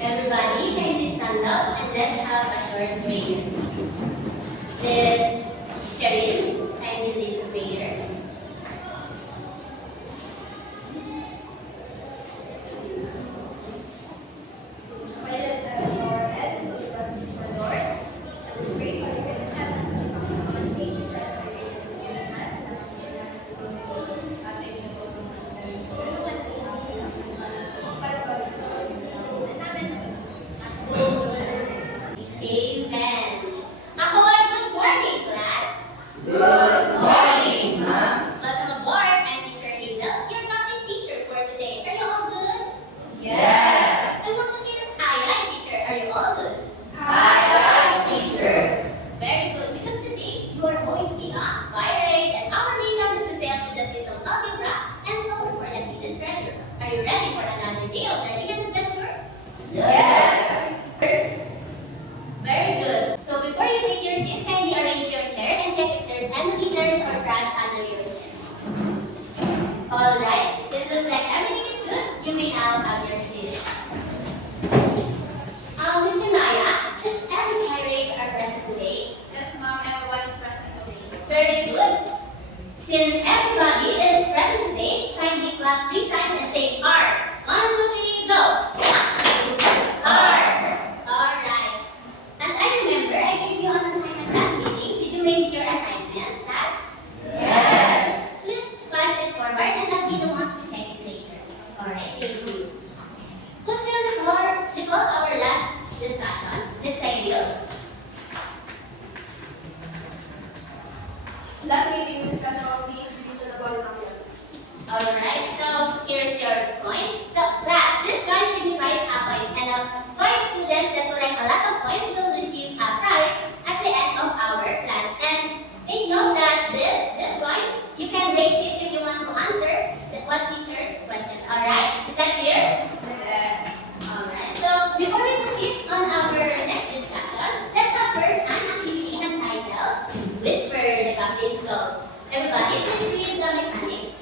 Everybody, kindly stand up and let's have a short prayer. Miss Cheryl, kindly lead the prayer. Amen. Ahoy, good morning, class. Good morning, ma'am. Welcome aboard. I'm Teacher Hazel, your topic teacher for today. Are you all good? Yes. I want to hear aye, teacher. Are you all good? Hi, teacher. Very good, because today you are going to be on pirates, and our mission is to sail through the seas of algebra and solve for the hidden treasure. Are you ready for another day of learning and adventures? Yes. Very good. So before you take your seat, kindly arrange your chair and check if there's any leaders or trash under your seat. Alright, it looks like everything is good. You may now have your seat. Mr. Maya, just every pirates are present today. Yes, ma'am. Everyone is present today. Very good. Since everybody is present today, kindly clap 3 times and say R. 1, 2, 3, go. R. Alright. As I remember, I gave you an assignment last meeting. Did you make your assignment, class? Yes. Please pass it forward and I'll be the one to check it later. Alright, thank you. Who still recall our last discussion? Miss Hazel? Last meeting, we discussed about the division of polynomials. Alright, so here's your point. So class, this coin signifies a point, and point students that collect a lot of points will receive a prize at the end of our class. And take note that this coin, you can raise it if you want to answer what teacher's questions. Alright, is that clear? Yes. Alright, so before we proceed on our next discussion, let's have first an activity entitled Whisper the Captain's Code. Everybody, please read the mechanics.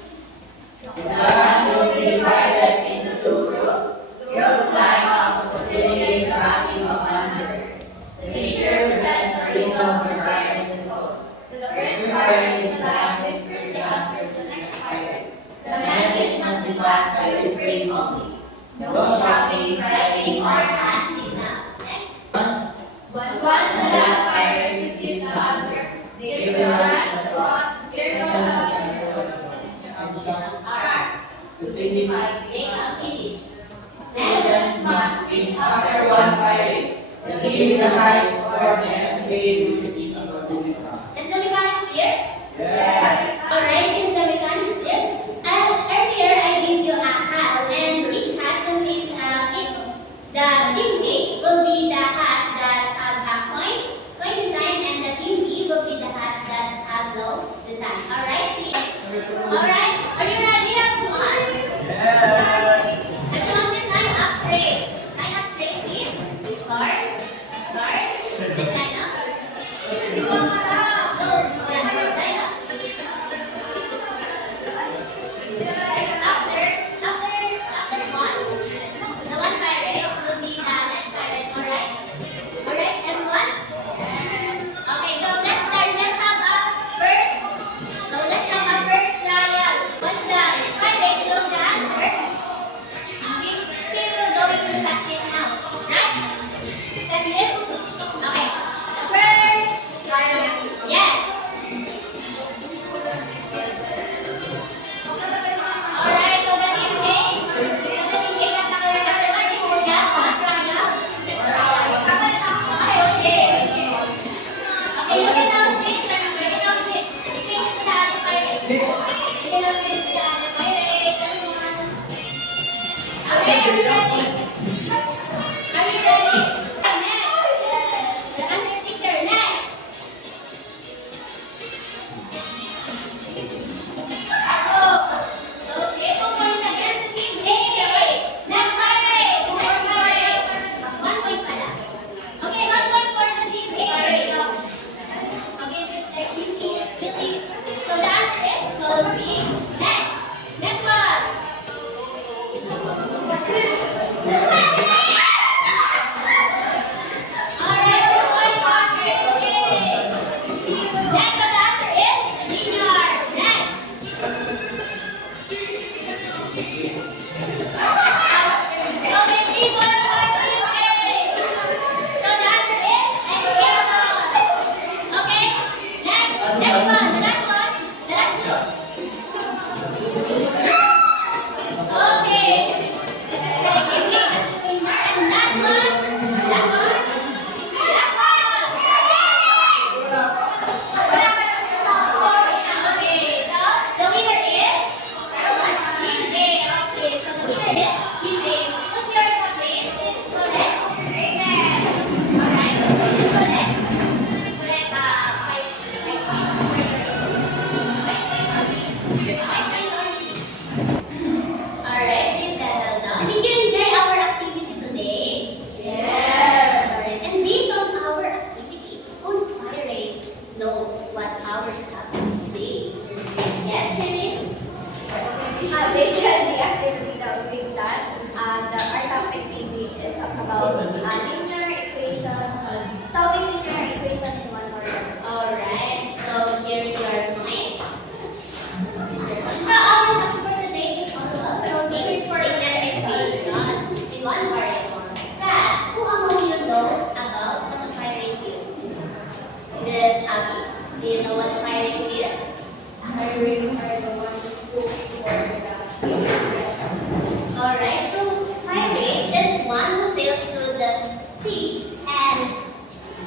The class will be divided into 2 groups. Groups line up to facilitate the passing of answers. The teacher presents a read of the pirate's code. The first pirate in the line whispers the answer to the next pirate. The message must be passed by whispering only. No shouting, writing, or hand signals. Next. Once the last pirate receives the answer, they will write at the bottom circle the answer R. to signify They have finished. students must sit after one pirate. The give the highest score and grade will receive a good class. Is the mechanics clear? Yes. Alright, since the mechanics clear, earlier I gave you a hat, and each hat contains the team A will be the hat that have a coin design, and the team B will be the hat that have no design. Alright, please. Alright, are you ready, everyone? Yes. Everyone, just line up straight. Line up straight, please. Guard. Just line up. Line up. After one, the one pirate will be the next pirate, alright? Alright, everyone? Okay, so let's start. Let's have a first trial. see and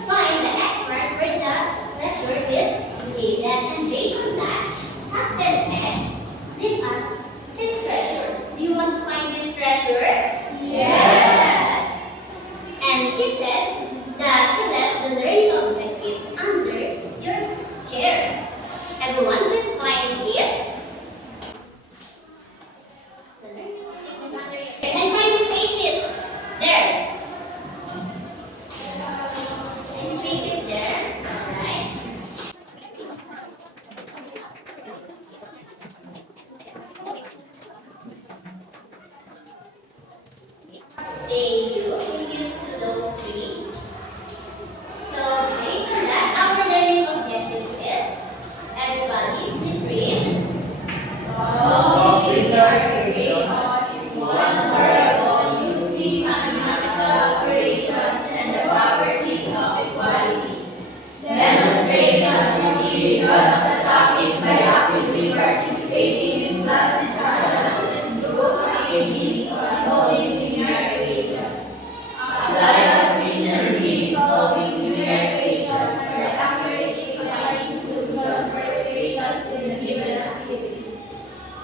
find the expert where the pressure is needed, and based on that, Captain X give us his treasure. Do you want to find his treasure? Yes. And he said that he left the learning objectives under your chair. Everyone, please find it. The learning objective is under your chair. And try to place it there. And place it there. Alright. Thank you. Thank you to those three. So based on that, our learning objectives is everybody please read. Solving equations in one variable using mathematical operations and the properties of equality. Demonstrate comprehension of the topic by actively participating in class discussions and group activities on solving linear equations. Apply proficiency in solving linear equations by accurately finding solutions for equations in the given activities.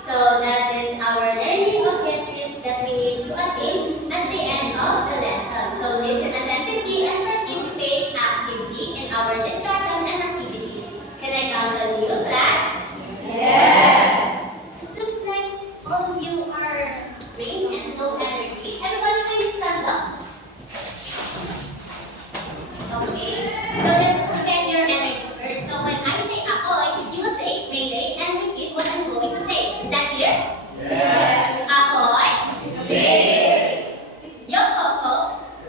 So that is our learning objectives that we need to attain at the end of the lesson. So listen attentively and participate actively in our discussion and activities. Can I count on you, class? Yes. It looks like all of you are green and low energy. Everyone can stand up. Okay, so let's check your energy first. So when I say ahoy, you will say mayday and repeat what I'm going to say. Is that clear? Yes. Ahoy, Big. yo ho ho,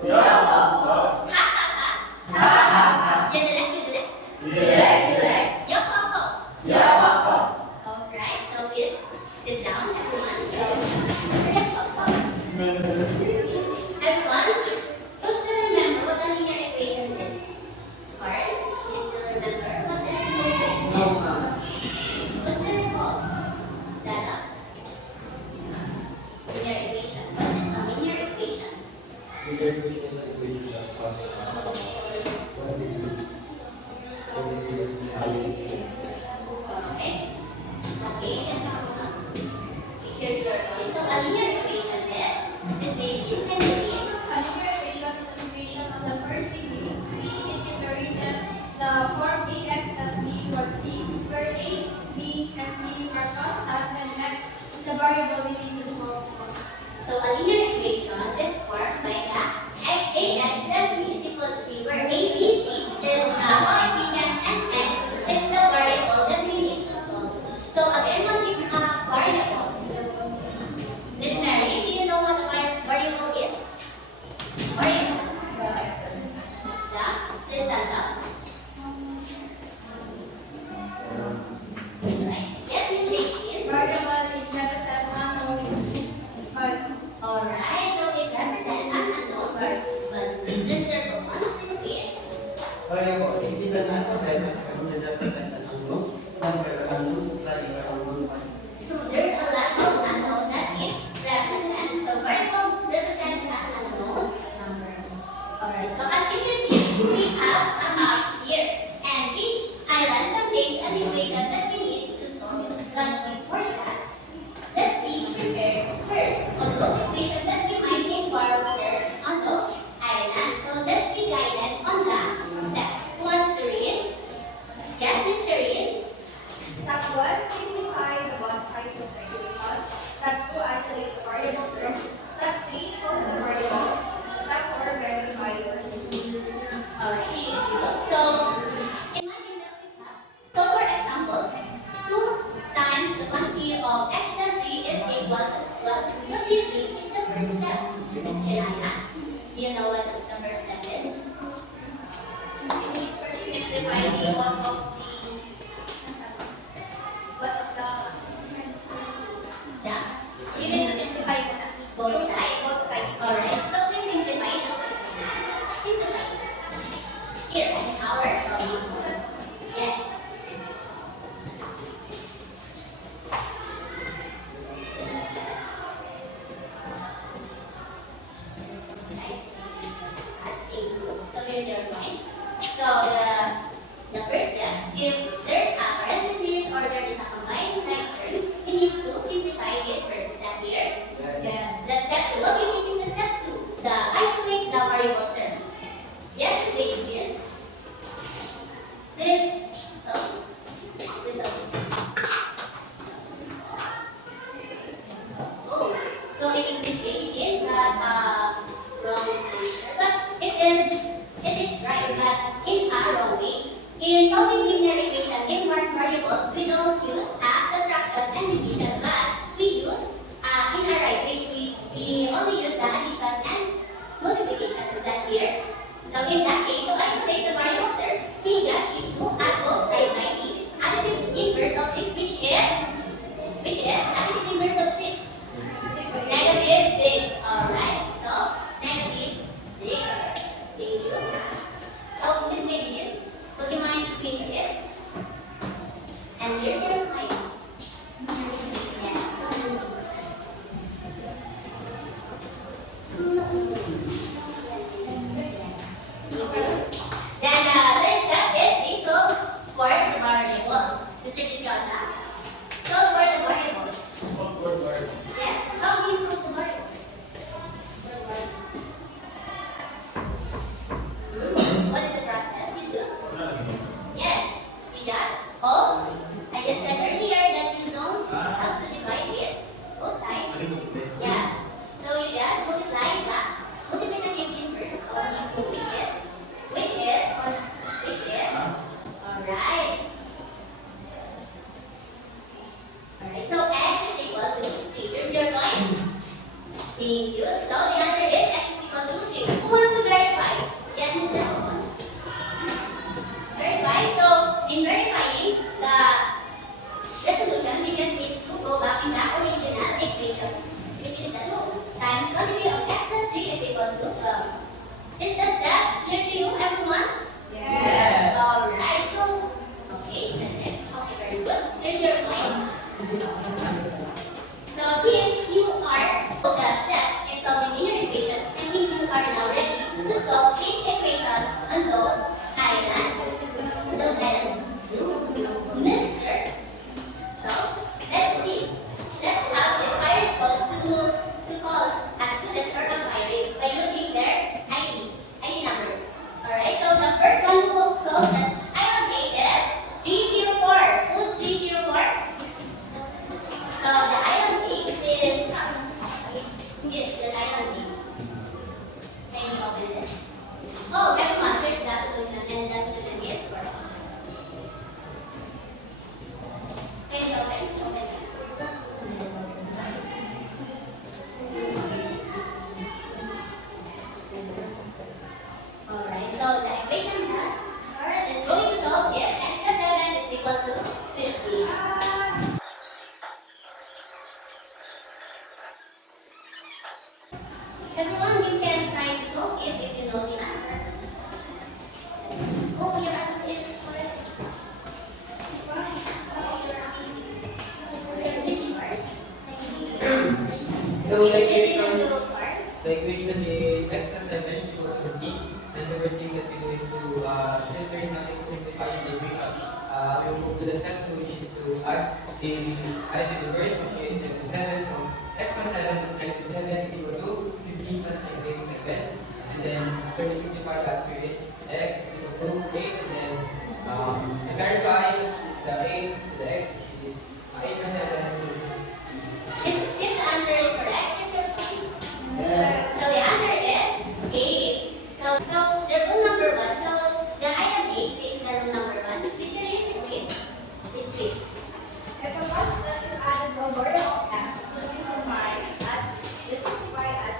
Yo ho ho. ha ha ha. Ha ha ha. Yudilek. Yulek. Yo ho ho. Yo ho ho. Alright, so please sit down, everyone. Everyone, you still remember what a linear equation is? Carl, you still remember what a linear equation is? What's the recall? Dada? Linear equation. What is a linear equation? Linear equation is an equation that has one degree, Okay. Okay. Here's your point. So a linear equation is made independently. A linear equation is an equation of the first degree, being integrated in the form ax plus b equals c, where a, b, and c are constant and x is the variable we need to solve for. So a linear equation is formed by the ax plus b is equal to c, where a, b, c is the coefficient and x is the variable that we need to solve. So again, what is a variable? Miss Mary, do you know what a variable is? Variable. Yeah? Please stand up. Right. Yes, Miss Rachel. Variable is represented unknown, but Alright, so it represents an unknown variable. Just circle one of this bit. variable. It is an unknown element that represents an unknown number, unknown value, or unknown quantity. So there's a lot of unknown that it represents. So variable represents an unknown number. Alright, so as you can see, we have a map here. And each island contains an equation that we need to solve. But before that, let's be prepared first on those equations that we might encounter on those islands. So let's be guided on the steps. Who wants to read? Yes, Miss Shereen? step 1, simplify the both sides of the equation. Step 2, isolate the variable term. Step 3, solve the variable. Step 4, verify the solution. Alright, thank you. So, imagine that we have. So, for example, 2 times the quantity of x plus 3 is equal to 12. What do you think is the first step? Miss Shenaya, do you know what the first step is? Simplify the one of the Yeah, you need to simplify both sides. both sides. Alright, so please simplify those equations. Simplify. Here, in our solving. Yes. Right. At 8. here's your points. So the first step, if there's a parenthesis or there is a combined like term, you need to simplify it versus step here. Yes. The step two, what we need is the step two, the isolate the variable term. Yes, this way here. This, so, this. Oh, so making this way in that wrong answer. But it is right, but in a wrong way. In solving linear equation in one variable, we don't use subtraction and division, but we use in a right way. We only use the addition and multiplication. Is that clear? So in that case, to isolate the variable term, we just need to add both side by the additive inverse of 6, which is additive inverse of 6. Negative 6. Alright. So negative 6. Thank you. So this may be it. Would you mind to finish it? And here's your point. Yes. Then the third step is we solve for the variable. Mr. Pedragoza, solve for the variable. Yes. How do you solve the variable? What is the process you do? Yes. We just I just said earlier that you don't have to divide it both sides. Yes. So you just multiply that multiplicative inverse of 2, which is alright. Alright, so x is equal to 3. Here's your point. Thank you. So the answer is x is equal to 3. Who wants to verify? Yes, Mr. Hopon. Verify. So in verifying the solution, we just need to go back in the original equation, which is the 2 times quantity of x plus 3 is equal to 12. Is the steps clear to you, everyone? Yes. Alright, so, okay, that's it. Okay, very good. Here's your point. So, since you are the steps in solving linear equation, and since you are now ready to solve each equation on those islands, Mr. So, let's see. Let's have this fire squad to call a student or a pirate by using their ID number. Alright, so the first one who solved the island A is 304. Who's 304? So the island A is the island A. Can you open this? Oh, everyone, here's the solution, and the solution is 4. Can you open it? Alright, so the equation that is going to solve is x plus 7 is equal to 50. Everyone, you can try to solve it if you know the answer. Oh, your answer is correct. So the This is equation, the part. the equation is x plus 7 is equal to 50. And the first thing that we do is to, since there is nothing to simplify in the equation, we will move to the step 2, which is to add the additive inverse, which is negative 7. So x plus 7 plus negative 7 is equal to 50 plus negative 7. And then when we simplify the answer is x is equal to 8. And then we verify the 8 to the x, which is 8 plus 7 is equal to 50. If the answer is correct, it's your point. Yes. So the answer is 8. So the rule number 1, so the item 8 states the rule number 1. Is your name is read? Is read. If a constant is added to a variable of x, the simplify at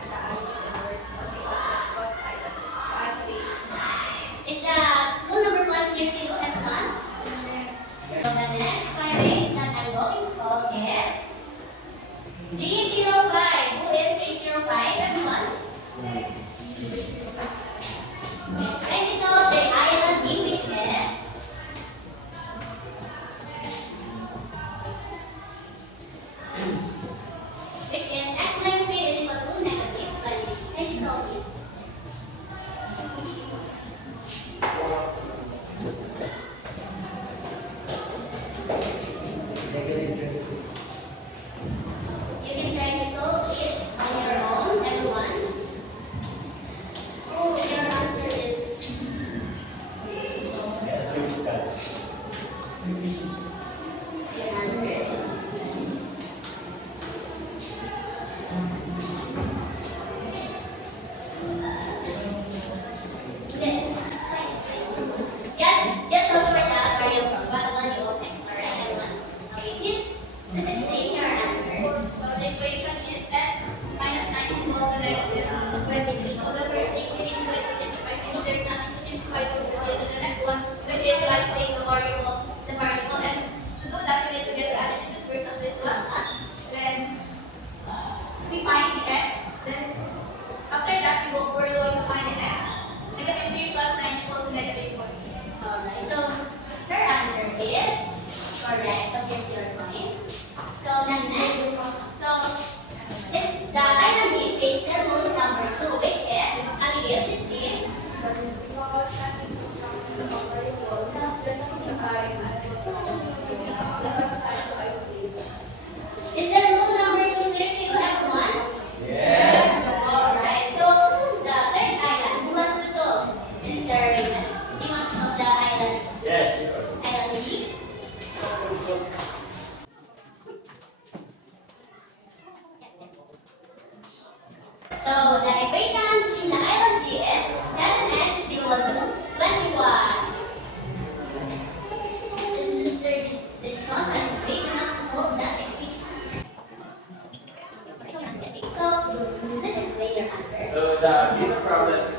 the additive inverse of the both sides as the Is the rule number 1 clear to you, everyone? So the next pirate that I'm going to call is 305. Who is 305, everyone? Right, so the island D, which is x minus 3 is equal to negative 20. Can you solve it?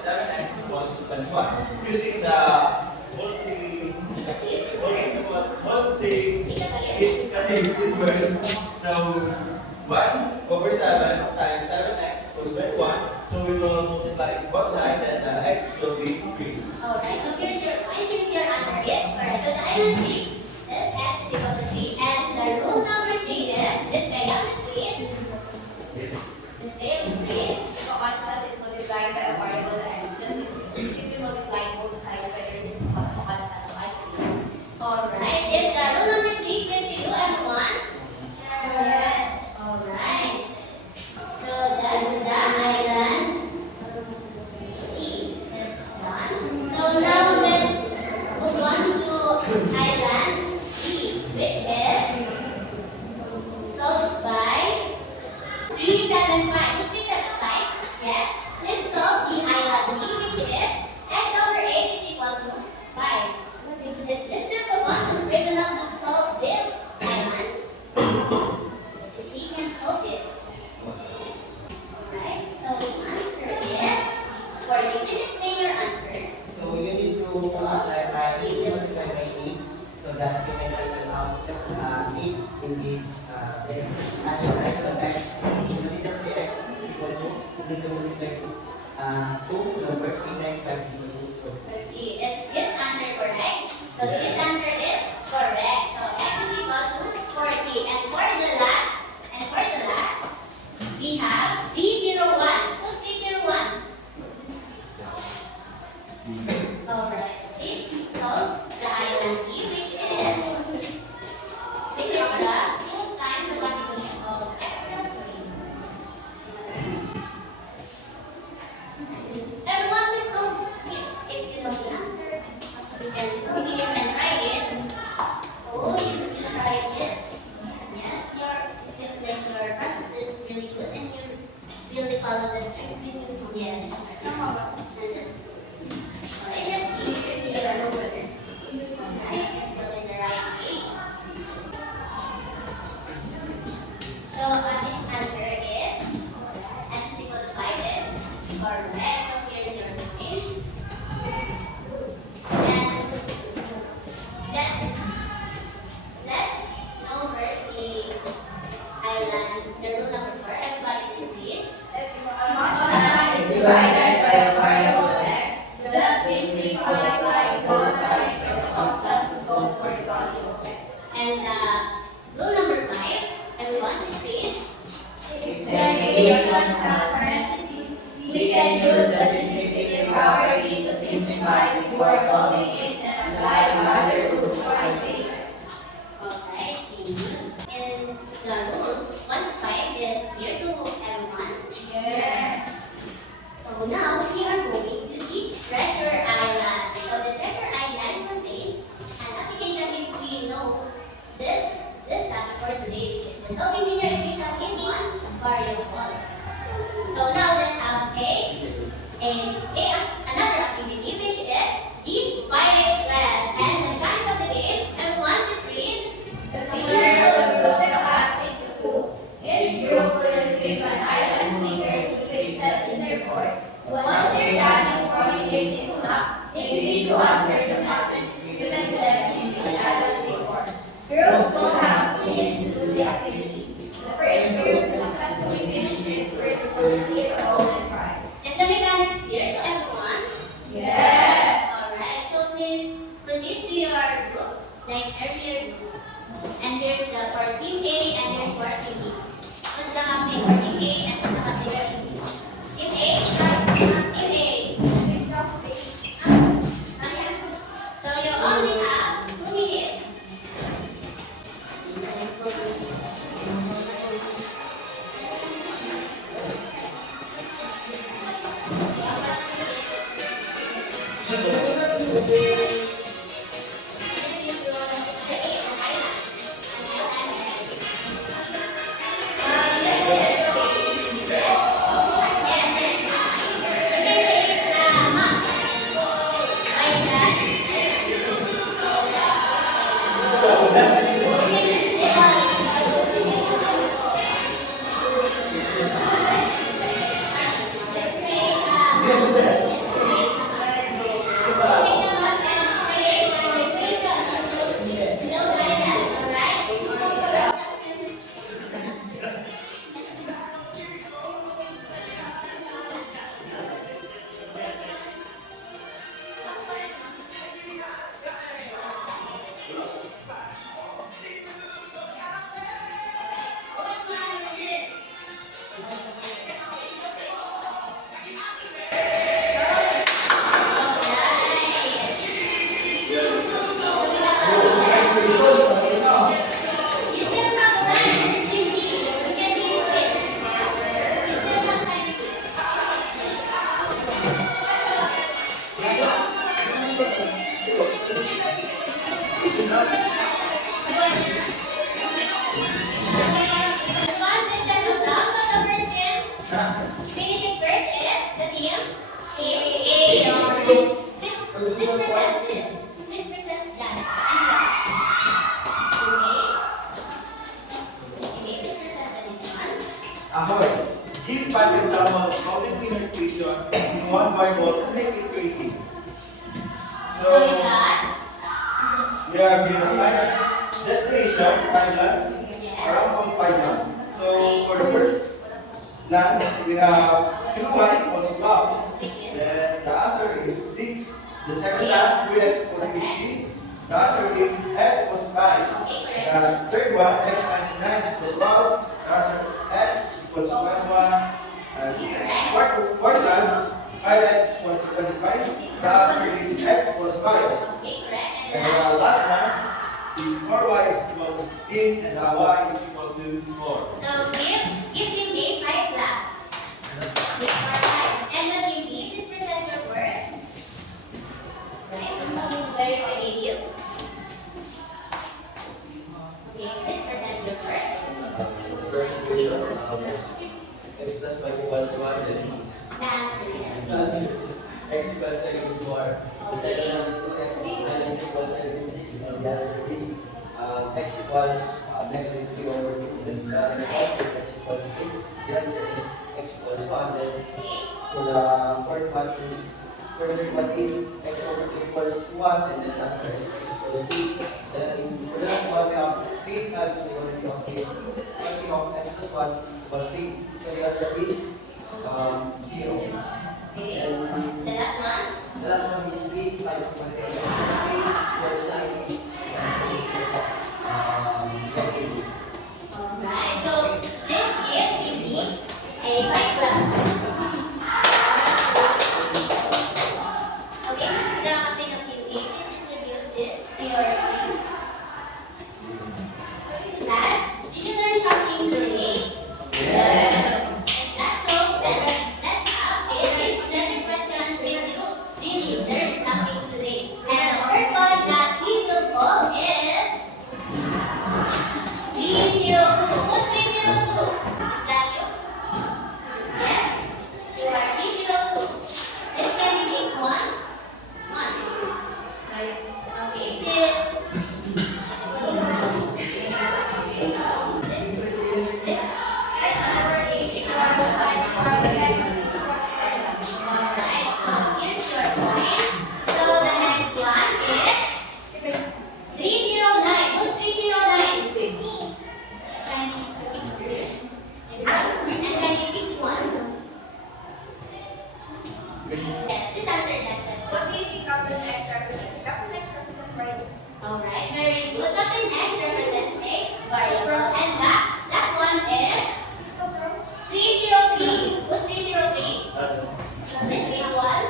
7x equals to 21 using the multiplicative inverse. So 1 over 7 times 7x equals 21. So we will multiply both sides and the x will be 3. Alright, so here's your point. Since your answer is correct, so the island 3 is x is equal to 3. And the rule number 3 is display on the screen. Display on the screen. If a constant is multiplied by a variable x, just simply multiply both sides whether it's a constant or isolated. Alright, is the rule number 3 clear to you, everyone? Yes. Alright. So that's the island C is done. So now let's move on to island D, which is solved by 375. Who's 375? Yes. Let's solve the island D, which is x over 8 is equal to 5. Is this number one who's brave enough to solve this island? He can solve this. Alright, so the answer is 40. Please explain your answer. So you need to multiply by 8 so that you can cancel out 8 in this other side. So x, you need to say x is equal to, you need to multiply 2 over 8 times 5 is equal to 30. Is his answer correct? So his answer is correct. So x is equal to 40. And for the last, we have 301. Who's 301? Alright, please solve the island D, which is the 2 times the multiplication of x plus 3. Everyone, please solve it. If you know the answer, you can solve it and try it. Oh, you try it. Yes, it seems like your process is really good and you really follow the steps. Yes. And that's good. Alright, let's see. Let's see your over. Alright, you're still in the right way. So, this answer is x is equal to 5 is correct. So, here's your point. And let's number the island, the rule number 4. Everybody please read. If a constant is divided by a variable x, just simply multiply both sides of the constant to solve for the value of x. And rule number 5. Everyone please read. If the equation has parentheses, we can use the distributive property to simplify before solving it and apply other rules for isolation. Alright, is the rules 1 to 5 is clear to everyone? Yes. So now we are going to the treasure island. So the treasure island contains an application if we know this task for today, which is the solving linear equation in one variable. So now let's have another activity, which is the Pirates class. And the mechanics of the game, everyone please read. The teacher will group the class into two. Each group will receive an island sticker to place set in their fort. Once they're done informing it into map, they need to answer the message given to them in the island report. Groups will have 2 minutes to do the activity. The first group to successfully finish it first will receive a golden prize. Is the mechanics clear to everyone? Yes. Alright, so please proceed to your group, like earlier group. And here's the for team A and here's for team B. What's the happening for team A and what's the happening for team B? Team A, team A. So you only have 2 minutes. Please present this. Please present that. Okay, please present the next one. Ahoy! Give 5 examples of cognitive interpretation in one word or make it creative. So you got? We have here destination, Thailand, Yes. around Thailand. So for the first land, we have 2 y equals 12. Then the answer is 6. The second land, 3x equals 15. The answer is s equals 5. Okay, correct. The third one, x times 9 is equals 12. The answer s equals 1. Fourth one, 5x equals 25. The answer is x equals 5. Okay, correct. And And the the last. last one is 4y is equal to 16 and the y is equal to 4. So give him a 5 claps. Yes, alright. And when you give, please present your work. Right? Very creative. Okay, please present your work. First equation, x plus 5 equals 1, then The answer is. the answer is x equals negative 4. The second one is 2x minus 3 equals negative 6, and the answer is x equals negative 3 over 2. Then the other side is x equals 3. The answer is x equals 1. Then Okay. for the fourth one is, for the third one is x over 3 equals 1, and then the answer is x equals 3. Then for the last one we have 3 times the unity of 8. Unity of x plus 1 equals 3. So the answer is 0. Okay. And The last one. the last one is 3 times 1 equals 9 is negative. Alright, so this gives me a 5 class. Okay, this is the content of Team A. Please distribute this to your team. Last, did you learn something today? Yes. That's so. Let's have a learning questions with you. Really learn something today. And the first one that we will call is 302. What's 302? Is that you? Yes? You are 302. This can you pick one? One. Okay, this. This. Alright, so here's your point. So the next one is 309. What's 309? Can you pick this? And can you pick one? Yes, please answer that question. What do you think Captain X represents? Captain X represents right. Alright, very good. Captain X represents a variable. And that last one is 303. What's 303? This big one.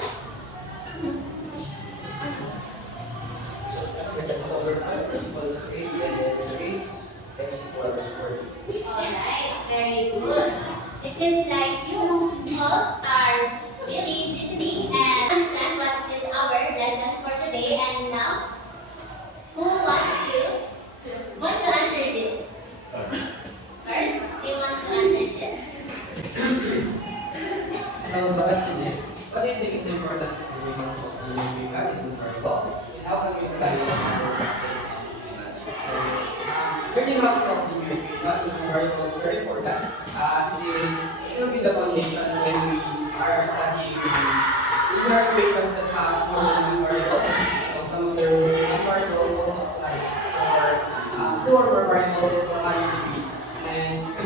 X over 5 equals 8, and the answer is x equals 40. Alright, very good. It seems like you all are really listening and understand what is our lesson for today. And now, who wants to answer this? Kurt, do you want to answer this? So the question is, what do you think is the importance of the meanings of the cognitive variable? And how can we apply it in our practice and mathematics? So, learning how to solve the new equation with variable is very important, since it will be the foundation when we are studying linear equations that has more than one variables. So some of the rules in one variable also apply for 2 or more variables for higher degrees. And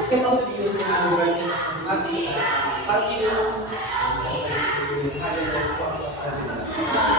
it can also be used in other branches of mathematics like continuous, and sometimes to higher forms of algebra.